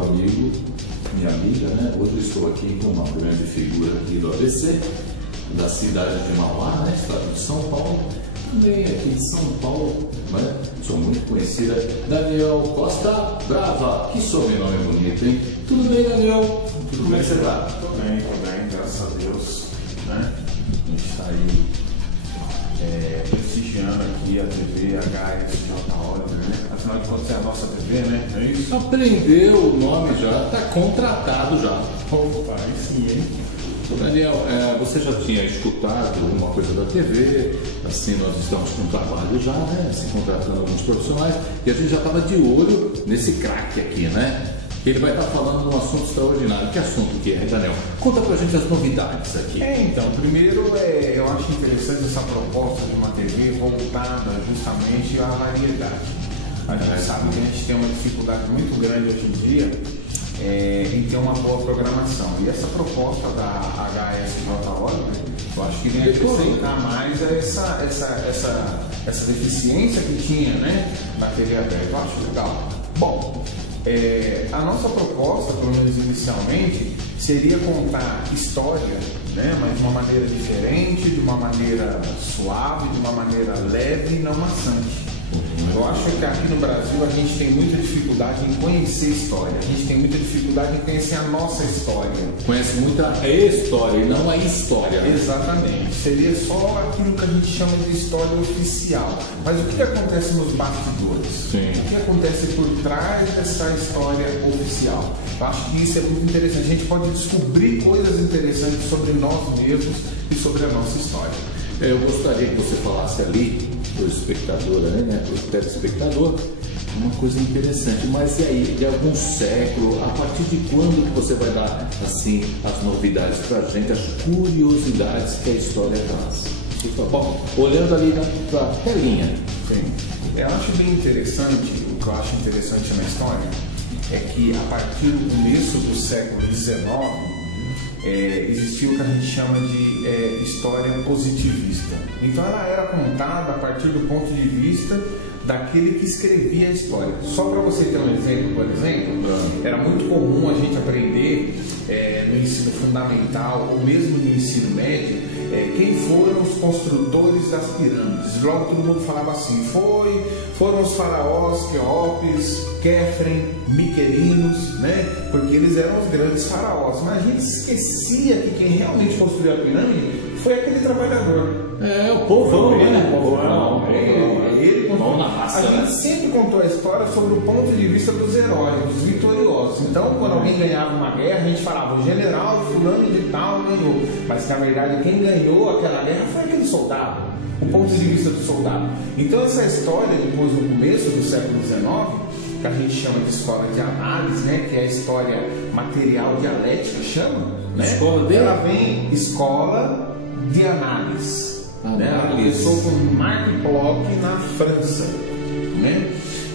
meu amigo, minha amiga, né? Hoje eu estou aqui com uma grande figura aqui do ABC, da cidade de Mauá, né? Estado de São Paulo. Também aqui de São Paulo, né? Sou muito conhecida, Daniel Costa Brava. Que sobrenome bonito, hein? Tudo bem, Daniel? Como é que você está? Tô bem, graças a Deus, né? A gente está aí prestigiando aqui a TV HSJ, né? Afinal de contas é a nossa TV, né? É isso? Aprendeu o nome já, está contratado já. Opa, aí sim, hein? Daniel, você já tinha escutado alguma coisa da TV, assim, nós estamos com trabalho já, né, se contratando alguns profissionais, e a gente já estava de olho nesse craque aqui, né? Ele vai estar falando de um assunto extraordinário. Que assunto que é, Daniel? Conta pra gente as novidades aqui. Então, primeiro eu acho interessante essa proposta de uma TV voltada justamente à variedade. A gente sabe que a gente tem uma dificuldade muito grande hoje em dia em ter uma boa programação. E essa proposta da HSJ, eu acho que vem acrescentar mais essa deficiência que tinha, né, na TV aberta. Eu acho legal. Bom, a nossa proposta, pelo menos inicialmente, seria contar história, né, mas de uma maneira diferente, de uma maneira suave, de uma maneira leve e não maçante. Eu acho que aqui no Brasil a gente tem muita dificuldade em conhecer história, a gente tem muita dificuldade em conhecer a nossa história. Conhece muita história e não a história. Exatamente, seria só aquilo que a gente chama de história oficial. Mas o que acontece nos bastidores? Sim. O que acontece por trás dessa história oficial? Eu acho que isso é muito interessante, a gente pode descobrir coisas interessantes sobre nós mesmos e sobre a nossa história. Eu gostaria que você falasse ali para o espectador, né, para o telespectador, uma coisa interessante. Mas e aí, de algum século, a partir de quando que você vai dar assim as novidades para a gente, as curiosidades que a história traz? Bom, olhando ali para a telinha. Sim. Eu acho bem interessante, o que eu acho interessante na história é que a partir do começo do século XIX existiu o que a gente chama de história positivista. Então ela era contada a partir do ponto de vista daquele que escrevia a história. Só para você ter um exemplo, por exemplo, era muito comum a gente aprender no ensino fundamental ou mesmo no ensino médio quem foram os construtores das pirâmides. Logo todo mundo falava assim, foram os faraós Queopes, Quefren, Miquelinos, né? Porque eles eram os grandes faraós. Mas a gente esquecia que quem realmente construiu a pirâmide foi aquele trabalhador. O povão, né? O povão. Ele construiu. Na raça, a gente sempre contou a história sobre o ponto de vista dos heróis, dos vitoriosos. Então, quando alguém ganhava uma guerra, a gente falava, o general fulano de tal ganhou. Mas, na verdade, quem ganhou aquela guerra foi aquele soldado. O ponto de vista do soldado. Então, essa história, depois do começo do século XIX, que a gente chama de escola de análise, né, que é a história material dialética, chama, né? Ela vem escola de análise. Ela começou com Marc Bloch na França, né?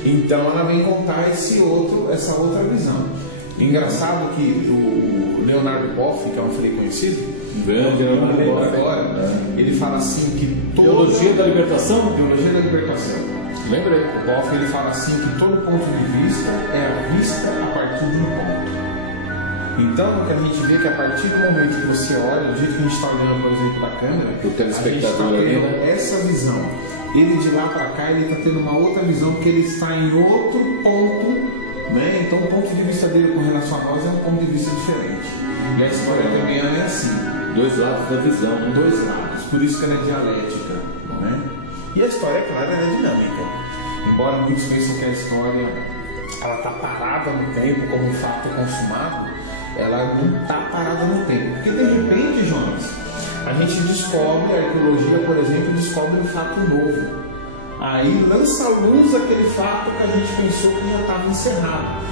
Então ela vem contar essa outra visão. Engraçado que o Leonardo Boff, que é um freio conhecido, ele fala assim que Teologia da Libertação? Teologia da Libertação. Lembrei. O Boff ele fala assim que todo ponto de vista é a vista a partir de um ponto. Então, o que a gente vê é que a partir do momento que você olha, do jeito que a gente está olhando, por exemplo, para a câmera, o telespectador a gente está ali, tendo essa visão. Ele de lá para cá, ele está tendo uma outra visão, porque ele está em outro ponto, né? Então, o ponto de vista dele com relação a nós é um ponto de vista diferente. E a história também é assim. Dois lados da visão, né? Dois lados. Por isso que ela é dialética, né? E a história, claro, ela é dinâmica. Embora muitos pensam que a história ela está parada no tempo como um fato consumado, ela não está parada no tempo. Porque de repente, Jonas, a gente descobre, a arqueologia, por exemplo, descobre um fato novo. Aí lança à luz aquele fato que a gente pensou que já estava encerrado.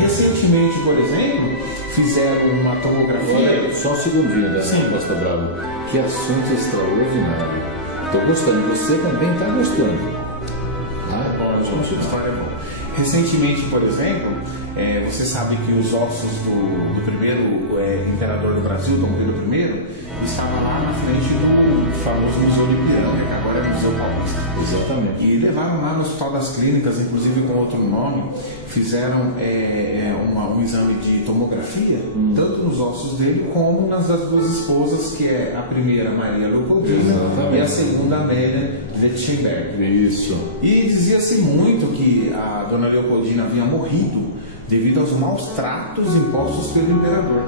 Recentemente, por exemplo, fizeram uma tomografia. Só um segundinho, Daniel Costa Bravo. Que assunto extraordinário. Estou gostando. Você também está gostando. A história é boa. Recentemente, por exemplo, você sabe que os ossos do primeiro imperador do Brasil, Dom Pedro I, estavam lá na frente do famoso Museu de Ipiranga, que agora é Museu Paulista. Exatamente. E levaram lá no Hospital das Clínicas, inclusive com outro nome, fizeram exame de tomografia, tanto nos ossos dele como nas das duas esposas, que é a primeira Maria Leopoldina e a segunda Amélia Lichtenberg. Isso. E dizia-se muito que a dona Leopoldina havia morrido devido aos maus tratos impostos pelo imperador.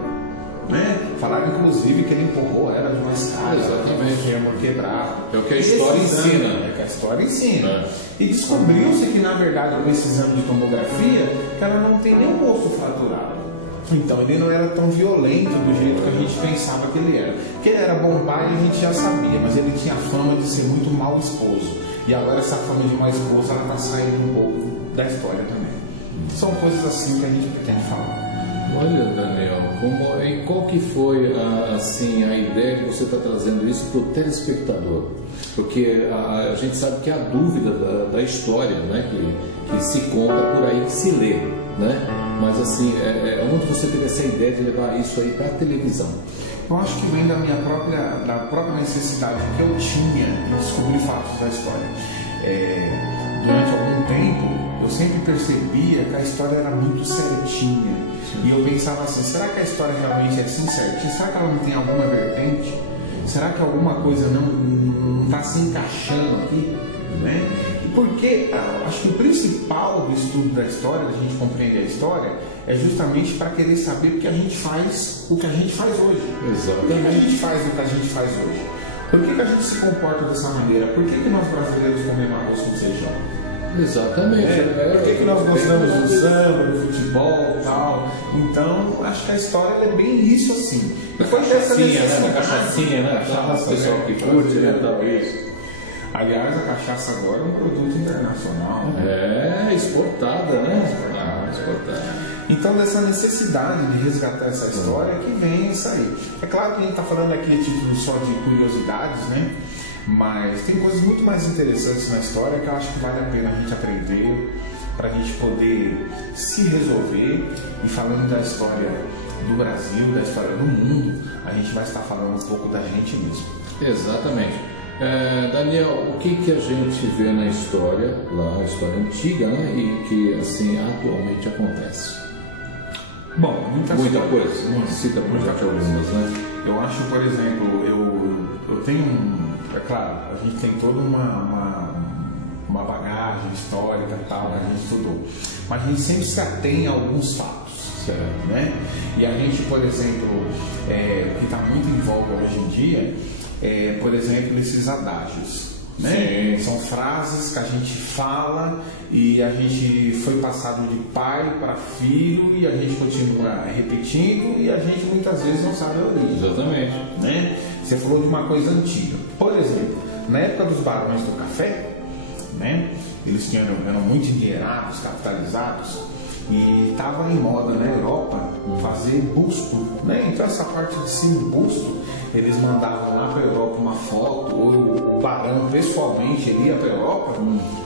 Né? Falaram inclusive que ele empurrou ela de uma escada, exatamente, fêmur quebrado. É o que a história ensina. É o que a história ensina. E descobriu-se que, na verdade, com esse exame de tomografia, que ela não tem nenhum rosto fraturado. Então ele não era tão violento do jeito que a gente pensava que ele era. Que ele era bombado a gente já sabia, mas ele tinha a fama de ser muito mau esposo. E agora essa fama de mau esposo ela está saindo um pouco da história também. São coisas assim que a gente pretende falar. Olha, Daniel, qual que foi assim, a ideia que você está trazendo isso para o telespectador? Porque a gente sabe que há dúvida da história, né, que se conta por aí, que se lê, né? Mas assim, onde você teve essa ideia de levar isso aí para a televisão? Eu acho que vem da própria necessidade que eu tinha de descobrir fatos da história. Durante algum tempo, eu sempre percebia que a história era muito certinha. E eu pensava assim, será que a história realmente é assim certinha? Será que ela não tem alguma vertente? Será que alguma coisa não está se encaixando aqui? Né? Porque acho que o principal do estudo da história, da gente compreender a história, é justamente para querer saber o que a gente faz hoje. Exatamente. Por que a gente faz o que a gente faz hoje? Por que a gente se comporta dessa maneira? Por que nós brasileiros comemos arroz com feijão? Exatamente. Por que nós gostamos do samba, do futebol e tal? Então, acho que a história é bem isso assim. Foi dessa necessidade, né? Cachaçinha, né? Cachaça, o pessoal que curte, né? Isso. Aliás, a cachaça agora é um produto internacional. Exportada, né? Exportada. Então, dessa necessidade de resgatar essa história que vem isso aí. É claro que a gente está falando aqui de título só de curiosidades, né? Mas tem coisas muito mais interessantes na história que eu acho que vale a pena a gente aprender para a gente poder se resolver. E falando da história do Brasil, da história do mundo, a gente vai estar falando um pouco da gente mesmo. Exatamente. Daniel, o que a gente vê na história, lá, a história antiga, né? E que assim atualmente acontece? Bom, muita coisa. Cita muita algumas, né? Eu acho, por exemplo, eu tenho é claro, a gente tem toda uma bagagem histórica e tal, que a gente estudou. Mas a gente sempre se atém a alguns fatos, certo, né? E a gente, por exemplo, o que está muito em voga hoje em dia, por exemplo, esses adágios. Né? São frases que a gente fala e a gente foi passado de pai para filho e a gente continua repetindo e a gente muitas vezes não sabe a origem. Exatamente. Né? Você falou de uma coisa antiga. Por exemplo, na época dos barões do café, né? Eles eram muito endinheirados, capitalizados. E estava em moda na Europa fazer busto, né? Então essa parte de cima do busto, eles mandavam lá para a Europa uma foto, ou o barão pessoalmente ele ia para a Europa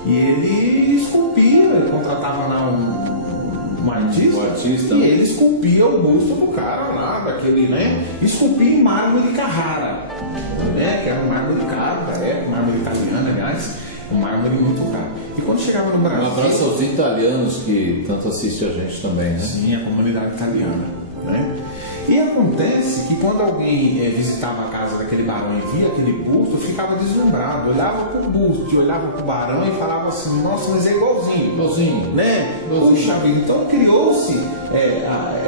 e ele esculpia, ele contratava lá um artista e ele esculpia o busto do cara lá, daquele, né? Esculpia em mármore de Carrara, né? Que era um mármore caro da época, mármore italiano, aliás. Um mármore muito caro. E quando chegava no Brasil... Um abraço aos italianos que tanto assistem a gente também, né? Sim, a comunidade italiana, né? E acontece que quando alguém visitava a casa daquele barão e via aquele busto, ficava deslumbrado, olhava para o busto, olhava para o barão e falava assim, nossa, mas é igualzinho. Igualzinho. Né? Puxa vida, então criou-se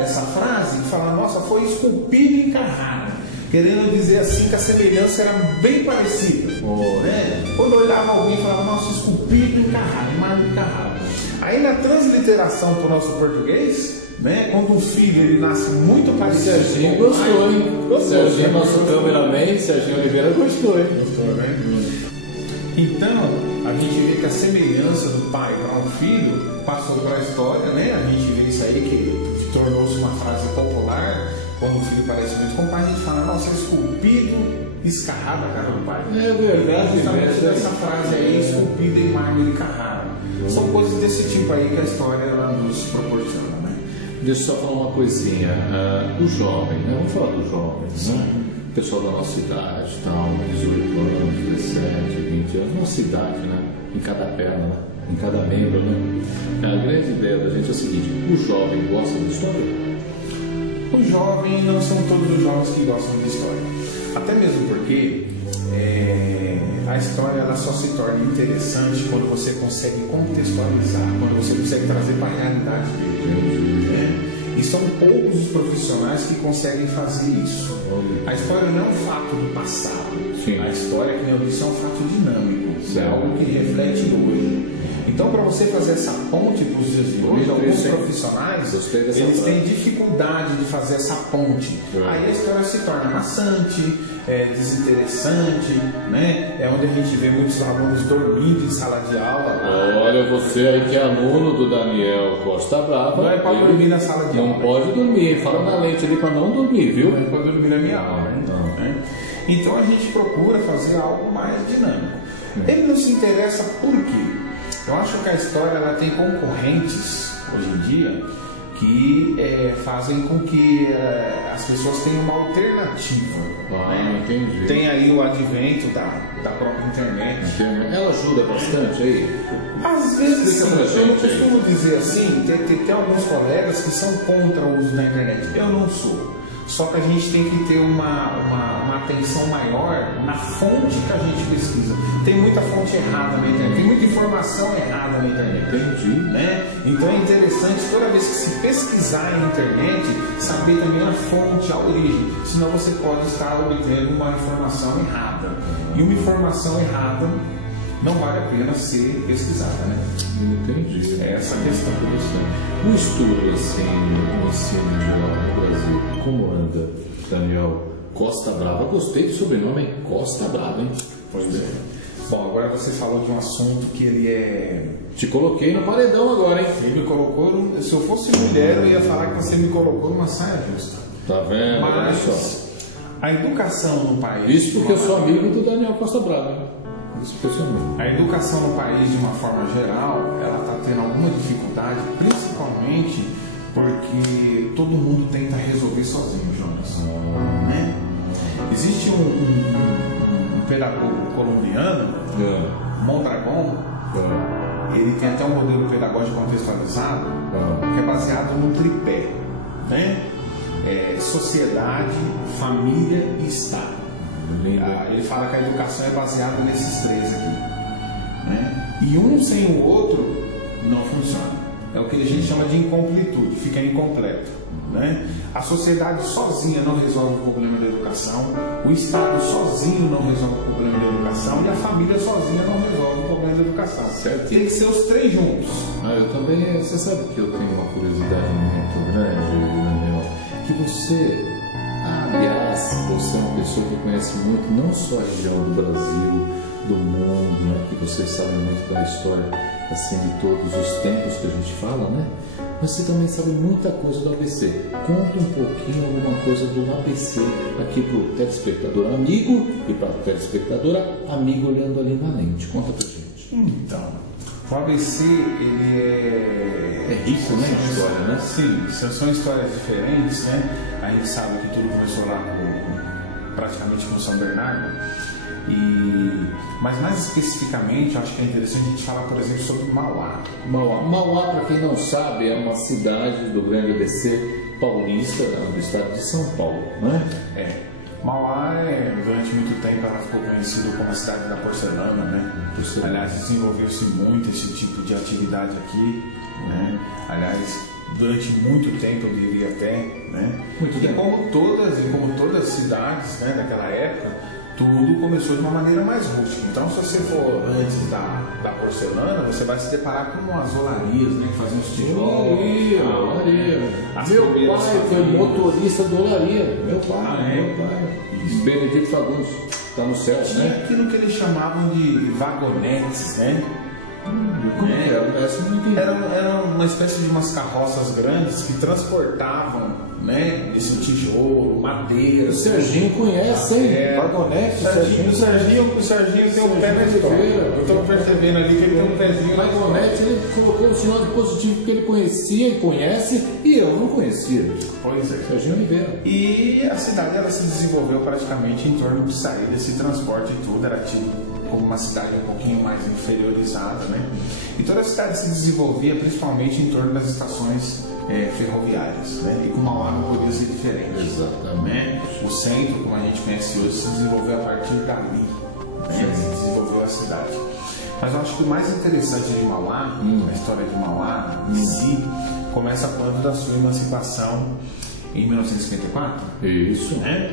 essa frase que fala, nossa, foi esculpido em Carrara. Querendo dizer assim que a semelhança era bem parecida. Né? Quando eu olhava alguém e falava, nossa, esculpido em Carrara, em mármore de Carrara. Aí na transliteração para o nosso português, né? Quando um filho ele nasce muito parecido. Serginho gostou, hein? Serginho, nosso cameraman, Serginho Oliveira gostou, hein? Gostou, né? Então, a gente vê que a semelhança do pai para um filho passou para a história, né? A gente vê isso aí que tornou-se uma frase popular. Quando o filho parece muito com o pai, a gente fala, nossa, esculpido, escarrado a cara do pai. É verdade, mesmo. Essa frase aí, esculpido em mármore de Carrara. São coisas desse tipo aí que a história ela nos proporciona, né? Deixa eu só falar uma coisinha. O jovem, né? Vamos falar do jovem, né? O pessoal da nossa idade, tal, 18 anos, 17, 20 anos, nossa idade, né? Em cada perna, né? em cada membro, né? A grande ideia da gente é o seguinte: o jovem gosta de história? O jovem, não são todos os jovens que gostam de história. Até mesmo porque a história ela só se torna interessante quando você consegue contextualizar, quando você consegue trazer para a realidade dele. Né? E são poucos os profissionais que conseguem fazer isso. A história não é um fato do passado. Sim. A história, que eu disse, é um fato dinâmico. É algo que reflete hoje. Então, para você fazer essa ponte para os dias de hoje, alguns profissionais eles têm dificuldade de fazer essa ponte. Aí a história se torna maçante, desinteressante, né? É onde a gente vê muitos alunos dormindo em sala de aula. Olha, você aí que é aluno do Daniel Costa Brava, não é para dormir na sala de aula. Não pode dormir, fala na lente ali para não dormir, viu? Não é para dormir na minha aula. Né? Então a gente procura fazer algo mais dinâmico. Ele não se interessa por quê? Eu acho que a história ela tem concorrentes hoje em dia que fazem com que as pessoas tenham uma alternativa. Né? Entendi. Tem aí o advento da própria internet. Ela ajuda bastante aí? Às vezes sim, eu costumo dizer assim, tem alguns colegas que são contra o uso da internet. Eu não sou. Só que a gente tem que ter uma atenção maior na fonte que a gente pesquisa. Tem muita fonte errada na internet, tem muita informação errada na internet. Entendi. Né? Então é interessante, toda vez que se pesquisar na internet, saber também a fonte, a origem. Senão você pode estar obtendo uma informação errada. E uma informação errada não vale a pena ser pesquisada, né? Entendi. É essa a questão. O estudo, assim, no ensino em geral no Brasil, como anda, Daniel Costa Brava? Gostei do sobrenome, hein? Costa Brava, hein? Pois é. Bom, agora você falou de um assunto que ele é... Te coloquei no paredão agora, hein? Ele me colocou... Se eu fosse mulher, eu ia falar que você me colocou numa saia justa. Tá vendo? Mas a educação no país... Isso porque eu sou amigo do Daniel Costa Brava, hein? A educação no país, de uma forma geral, ela está tendo alguma dificuldade, principalmente porque todo mundo tenta resolver sozinho, Jonas. Né? Existe um pedagogo colombiano, Mondragon, ele tem até um modelo pedagógico contextualizado, que é baseado no tripé, né? Sociedade, família e Estado. Ele fala que a educação é baseada nesses três aqui, né? E um sem o outro não funciona. É o que a gente chama de incompletude, fica incompleto, né? A sociedade sozinha não resolve o problema da educação, o Estado sozinho não resolve o problema da educação e a família sozinha não resolve o problema da educação. Certo. Tem que ser os três juntos. Eu também, você sabe que eu tenho uma curiosidade muito grande, Daniel, que você... aliás, você é uma pessoa que conhece muito, não só a região do Brasil, do mundo, né? Que você sabe muito da história, assim, de todos os tempos que a gente fala, né? Mas você também sabe muita coisa do ABC. Conta um pouquinho alguma coisa do ABC aqui para o telespectador amigo e para a telespectadora amigo olhando ali na lente. Conta pra gente. Então, o ABC, ele é rico, né, em história, né? Sim, são histórias diferentes, né? A gente sabe que tudo começou lá praticamente com São Bernardo. Mas mais especificamente, eu acho que é interessante a gente falar, por exemplo, sobre Mauá. Mauá, para quem não sabe, é uma cidade do Grande ABC paulista, do estado de São Paulo, né? Mauá, durante muito tempo, ela ficou conhecida como a cidade da porcelana, né? Aliás, desenvolveu-se muito esse tipo de atividade aqui, né? Aliás, durante muito tempo, eu diria até, né? Como todas as cidades, né, daquela época, tudo começou de uma maneira mais rústica. Então, se você for antes da porcelana, você vai se deparar com umas olarias, né, que faziam os tijolos. Meu pai foi motorista do olaria. Meu pai. Benedito Fagundes, está no céu, né? Aquilo que eles chamavam de vagonetes, né? Como era uma espécie de umas carroças grandes que transportavam, né, esse tijolo, madeira. O Serginho conhece, hein? Vagonete. O Serginho tem um pé na história. Eu estou percebendo ali que ele tem um pezinho. Vagonete, ele colocou o sinal de positivo porque ele conhecia e conhece, e eu não conhecia. Pois é. Serginho Oliveira. E a cidade ela se desenvolveu praticamente em torno de sair desse transporte e tudo, era tipo como uma cidade um pouquinho mais inferiorizada, né? E toda a cidade se desenvolvia principalmente em torno das estações ferroviárias, né? E com Mauá não podia ser diferente. Exatamente. Né? O centro, como a gente conhece hoje, se desenvolveu a partir dali, né? Se desenvolveu a cidade. Mas eu acho que o mais interessante de Mauá, a história de Mauá em si, começa quando da sua emancipação em 1954. Isso. Né?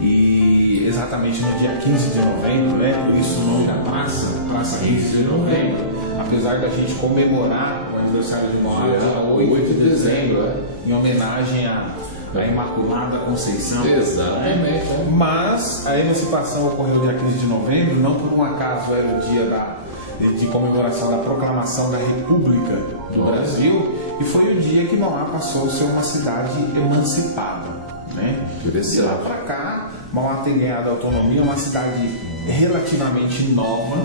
E exatamente no dia 15 de novembro, né? Por isso o nome da praça 15 de novembro, apesar da gente comemorar o aniversário de Mauá dia 8 de dezembro, em homenagem à Imaculada Conceição. Exatamente. Mas a emancipação ocorreu dia 15 de novembro, não por um acaso era o dia de comemoração da proclamação da República do Brasil, e foi o dia que Mauá passou a ser uma cidade emancipada, né? De lá para cá, Mauá tem ganhado autonomia, uma cidade relativamente nova,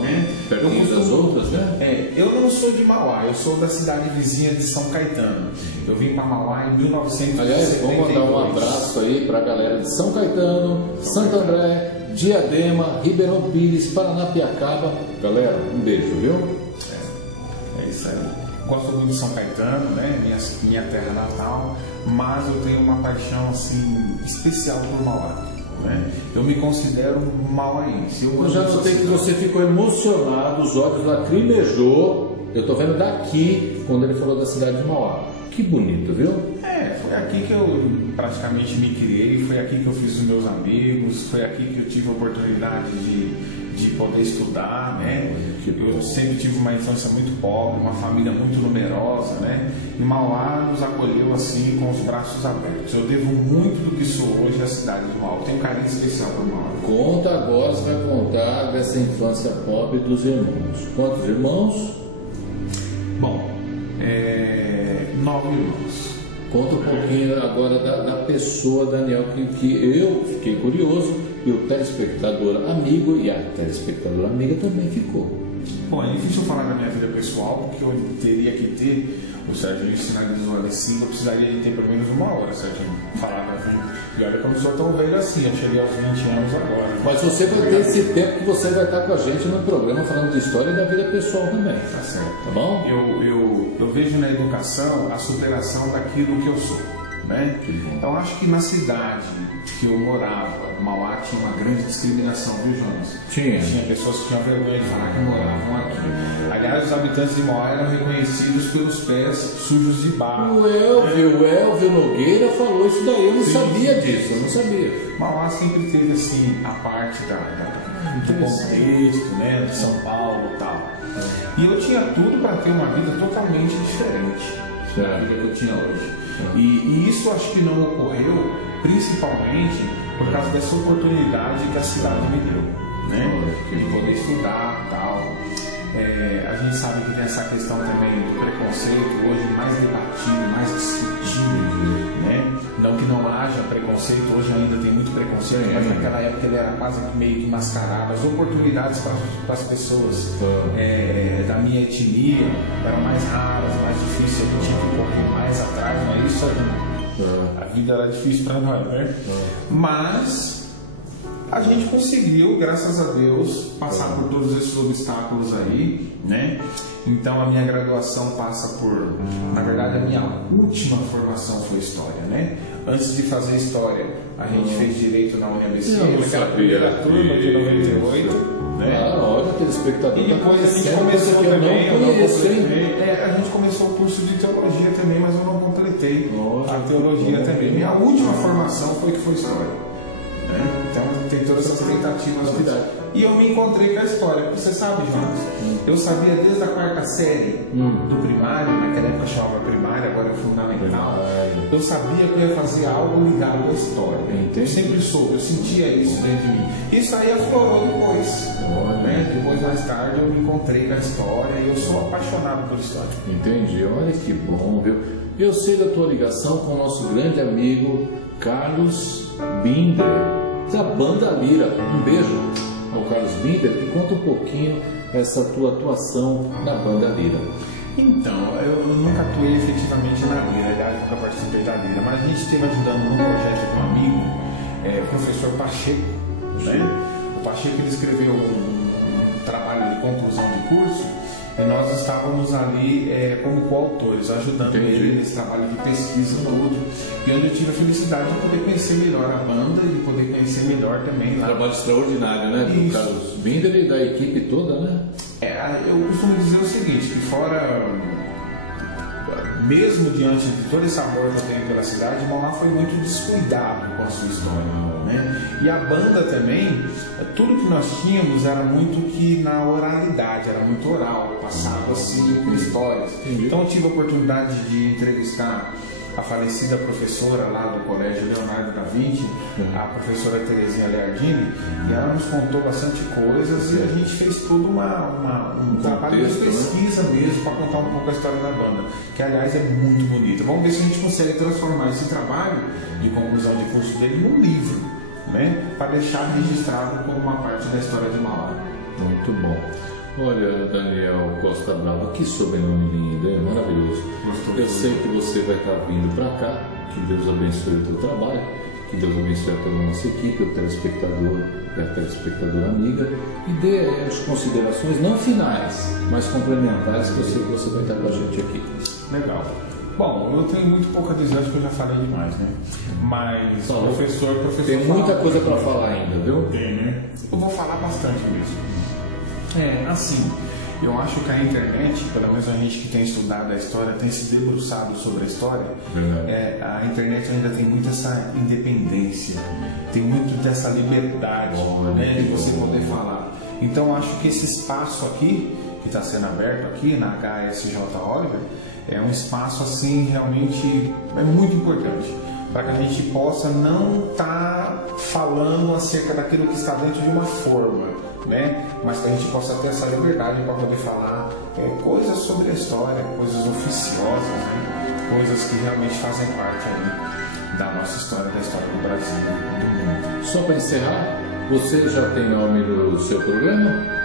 né? Pertinho das outras, né? Eu não sou de Mauá, eu sou da cidade vizinha de São Caetano. Eu vim para Mauá em 1972. Aliás, vamos mandar um abraço aí para a galera de São Caetano, Santo André, Diadema, Ribeirão Pires, Paranapiacaba. Galera, um beijo, viu? É isso aí. Gosto muito de São Caetano, né? Minha terra natal, mas eu tenho uma paixão assim especial por Mauá, né? Eu me considero mauaense. Eu já notei que você ficou emocionado, os olhos lacrimejou. Eu tô vendo daqui quando ele falou da cidade de Mauá. Que bonito, viu? Foi aqui que eu praticamente me criei, foi aqui que eu fiz os meus amigos, foi aqui que eu tive a oportunidade de poder estudar, né? Eu sempre tive uma infância muito pobre, uma família muito numerosa, né? E Mauá nos acolheu assim com os braços abertos. Eu devo muito do que sou hoje à cidade de Mauá. Eu tenho um carinho especial por Mauá. Conta agora, você vai contar dessa infância pobre dos irmãos. Quantos irmãos? Bom, 9 irmãos. Conta um pouquinho agora da pessoa, Daniel, que eu fiquei curioso e o telespectador amigo e a telespectadora amiga também ficou. Bom, é difícil falar da minha vida pessoal, porque eu teria que ter, o Serginho sinalizou ali sim, eu precisaria de ter pelo menos uma hora, Serginho, falar da vida. E olha que eu não sou tão velho assim, eu cheguei aos 20 anos agora. Mas você vai ter esse tempo que você vai estar com a gente no programa falando de história e da vida pessoal também. Tá certo. Tá bom? Eu vejo na educação a superação daquilo que eu sou, né? Eu acho que na cidade que eu morava, Mauá, tinha uma grande discriminação, viu, Jonas? Tinha pessoas que tinham vergonha de falar que moravam aqui. Aliás, os habitantes de Mauá eram reconhecidos pelos pés sujos de barro. O Elvio Nogueira falou isso daí, eu não sabia disso, eu não sabia. Mauá sempre teve assim a parte do contexto, né, de São Paulo e tal. E eu tinha tudo para ter uma vida totalmente diferente da vida que eu tinha hoje. E isso acho que não ocorreu principalmente por causa dessa oportunidade que a cidade me deu, né? De poder estudar e tal. A gente sabe que tem essa questão também do preconceito hoje mais debatido, mais discutido, né? Não que não haja preconceito, hoje ainda tem muito preconceito, mas naquela época ele era quase meio que mascarado. As oportunidades para as pessoas da minha etnia eram mais raras, mais difíceis, a gente tinha que correr mais atrás, mas isso a vida era difícil para nós, né? Mas a gente conseguiu, graças a Deus, passar por todos esses obstáculos aí, né? Então a minha graduação passa por, na verdade a minha última formação foi História, né? Antes de fazer História, a gente fez Direito na UniABC, naquela primeira turma de 98, né? Olha, aquele espectador. E depois a gente começou também, a gente começou o curso de Teologia também, mas eu não completei a Teologia também. Minha última formação foi História. Então tem todas essas tentativas. E eu me encontrei com a história. Você sabe, Jonas, eu sabia desde a 4ª série do primário, naquela época chamava primária, agora é fundamental. Eu sabia que eu ia fazer algo ligado à história. Eu sempre soube, eu sentia isso dentro de mim. Isso aí aflorou depois. Depois, mais tarde, eu me encontrei com a história e eu sou apaixonado por história. Entendi, olha que bom, viu? Eu sei da tua ligação com o nosso grande amigo Carlos Binder, da Banda Lira. Um beijo ao Carlos Binder e conta um pouquinho essa tua atuação na Banda Lira. Então, eu nunca atuei efetivamente na Lira, aliás, nunca participei da Lira, mas a gente esteve ajudando num projeto com um amigo, o professor Pacheco, né? O Pacheco ele escreveu um trabalho de conclusão de curso, e nós estávamos ali como coautores, ajudando ele nesse trabalho de pesquisa todo, e onde eu tive a felicidade de poder conhecer melhor a banda e de poder conhecer melhor também lá. Trabalho extraordinário, né? Do Carlos Binder e da equipe toda, né? Eu costumo dizer o seguinte, que fora, mesmo diante de todo esse amor que eu tenho pela cidade, Mauá foi muito descuidado com a sua história, né? E a banda também, tudo que nós tínhamos era muito que na oralidade, era muito oral, passava assim por histórias. Então eu tive a oportunidade de entrevistar a falecida professora lá do Colégio Leonardo da Vinci, a professora Terezinha Leardini, e ela nos contou bastante coisas e a gente fez todo um trabalho de pesquisa mesmo para contar um pouco a história da banda, que aliás é muito bonita. Vamos ver se a gente consegue transformar esse trabalho de conclusão de curso dele num livro, né? Para deixar registrado como uma parte da história de Mauá. Muito bom. Olha, Daniel Costa Brava, que sobrenome lindo, é maravilhoso. Eu sei que você vai estar vindo para cá, que Deus abençoe o teu trabalho, que Deus abençoe a toda a nossa equipe, o telespectador e a telespectadora amiga, e dê as considerações não finais, mas complementares, que eu sei que você vai estar com a gente aqui. Legal. Bom, eu tenho muito pouco a dizer, acho que eu já falei demais, né? Mas, professor... Tem muita coisa para falar ainda, viu? Tem, né? Eu vou falar bastante mesmo. Assim, eu acho que a internet, pelo menos a gente que tem estudado a história, tem se debruçado sobre a história, a internet ainda tem muito essa independência, tem muito dessa liberdade, né, de você poder falar. Então acho que esse espaço aqui, que está sendo aberto aqui na HSJ Oliver, é um espaço assim realmente muito importante, para que a gente possa não estar falando acerca daquilo que está dentro de uma forma, né? Mas que a gente possa ter essa liberdade para poder falar coisas sobre a história, coisas oficiosas, né? Coisas que realmente fazem parte aí da nossa história, da história do Brasil e do mundo. Só para encerrar, você já tem nome no seu programa?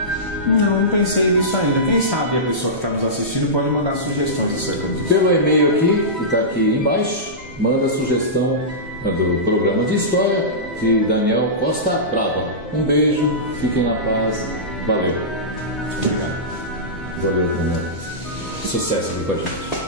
Não pensei nisso ainda. Quem sabe a pessoa que está nos assistindo pode mandar sugestões acerca disso. Pelo e-mail aqui, que está aqui embaixo, manda sugestão do programa de história de Daniel Costa Brava. Um beijo, fiquem na paz, valeu. Obrigado. Valeu, Daniel. Sucesso aqui com a gente.